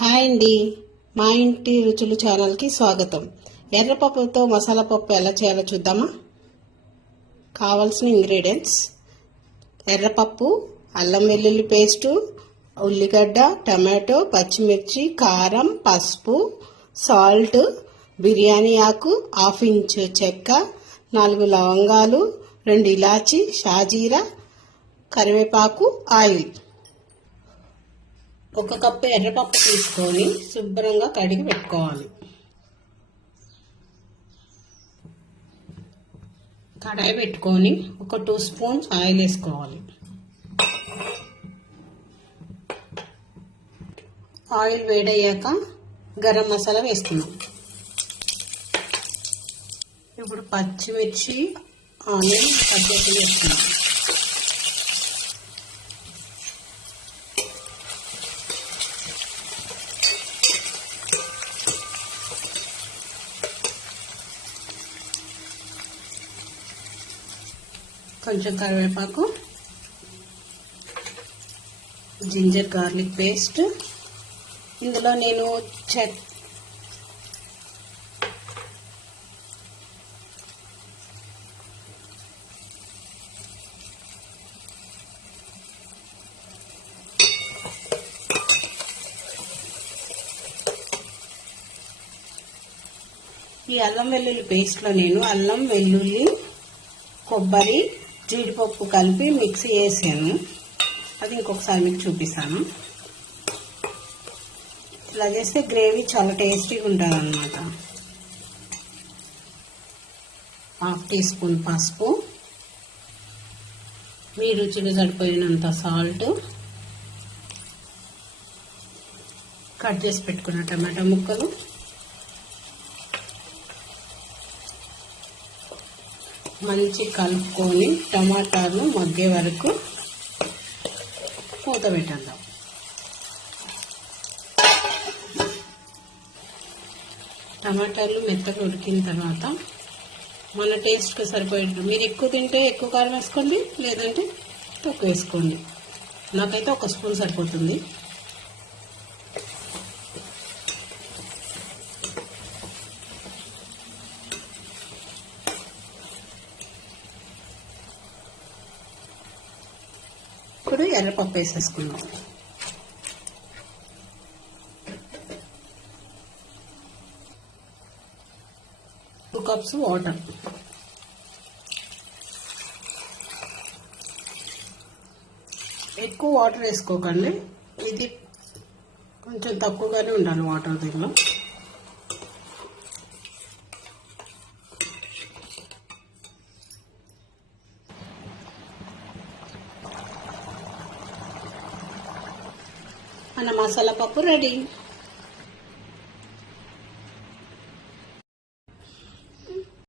Hi అండి, మా ఇంటి రుచులు ఛానల్కి స్వాగతం. ఎర్రపప్పుతో మసాలా పప్పు ఎలా చేయాలో చూద్దామా? కావాల్సిన ఇంగ్రీడియంట్స్: ఎర్రపప్పు, అల్లం వెల్లుల్లి పేస్టు, ఉల్లిగడ్డ, టమాటో, పచ్చిమిర్చి, కారం, పసుపు, సాల్ట్, బిర్యానీ ఆకు, 1/2 ఇంచు చెక్క, 4 లవంగాలు, 2 ఇలాచి, షాజీరా, కరివేపాకు, ఆయిల్. 1 కప్పు ఎర్రపప్పు తీసుకొని శుభ్రంగా కడిగి పెట్టుకోవాలి. కడాయి పెట్టుకొని 2 స్పూన్స్ ఆయిల్ వేసుకోవాలి. ఆయిల్ వేడయ్యాక గరం మసాలా వేసుకున్నాం. ఇప్పుడు పచ్చిమిర్చి, ఆనియన్ కట్ చేసి వేసుకున్నాం. కొంచెం కరివేపాకు, జింజర్ గార్లిక్ పేస్ట్. ఇందులో నేను ఈ అల్లం వెల్లుల్లి పేస్ట్లో నేను అల్లం వెల్లుల్లి, కొబ్బరి, జీడిపప్పు కలిపి మిక్సీ వేసాను. అది ఇంకొకసారి మీకు చూపిస్తాను. ఇలా చేస్తే గ్రేవీ చాలా టేస్టీగా ఉంటుంది అన్నమాట. 1/2 టీ స్పూన్ పసుపు, మీ రుచికి సరిపోయినంత సాల్ట్, కట్ చేసి పెట్టుకున్న టమాటా ముక్కలు, మంచి కలుపుకొని టమాటాలు మగ్గే వరకు మూత పెట్టేద్దాం. టమాటాలు మెత్తగా ఉడికిన తర్వాత మన టేస్ట్కి సరిపోయేటట్టు, మీరు ఎక్కువ తింటే ఎక్కువ కారం వేసుకోండి, లేదంటే తక్కువ వేసుకోండి. నాకైతే 1 స్పూన్ సరిపోతుంది. ఇప్పుడు ఎర్రపప్పు వేసేసుకుందాం. Two cups water. ఎక్కువ వాటర్ వేసుకోకండి, ఇది కొంచెం తక్కువగానే ఉండాలి వాటర్ దీనిలో. మన మసాలా పప్పు రెడీ.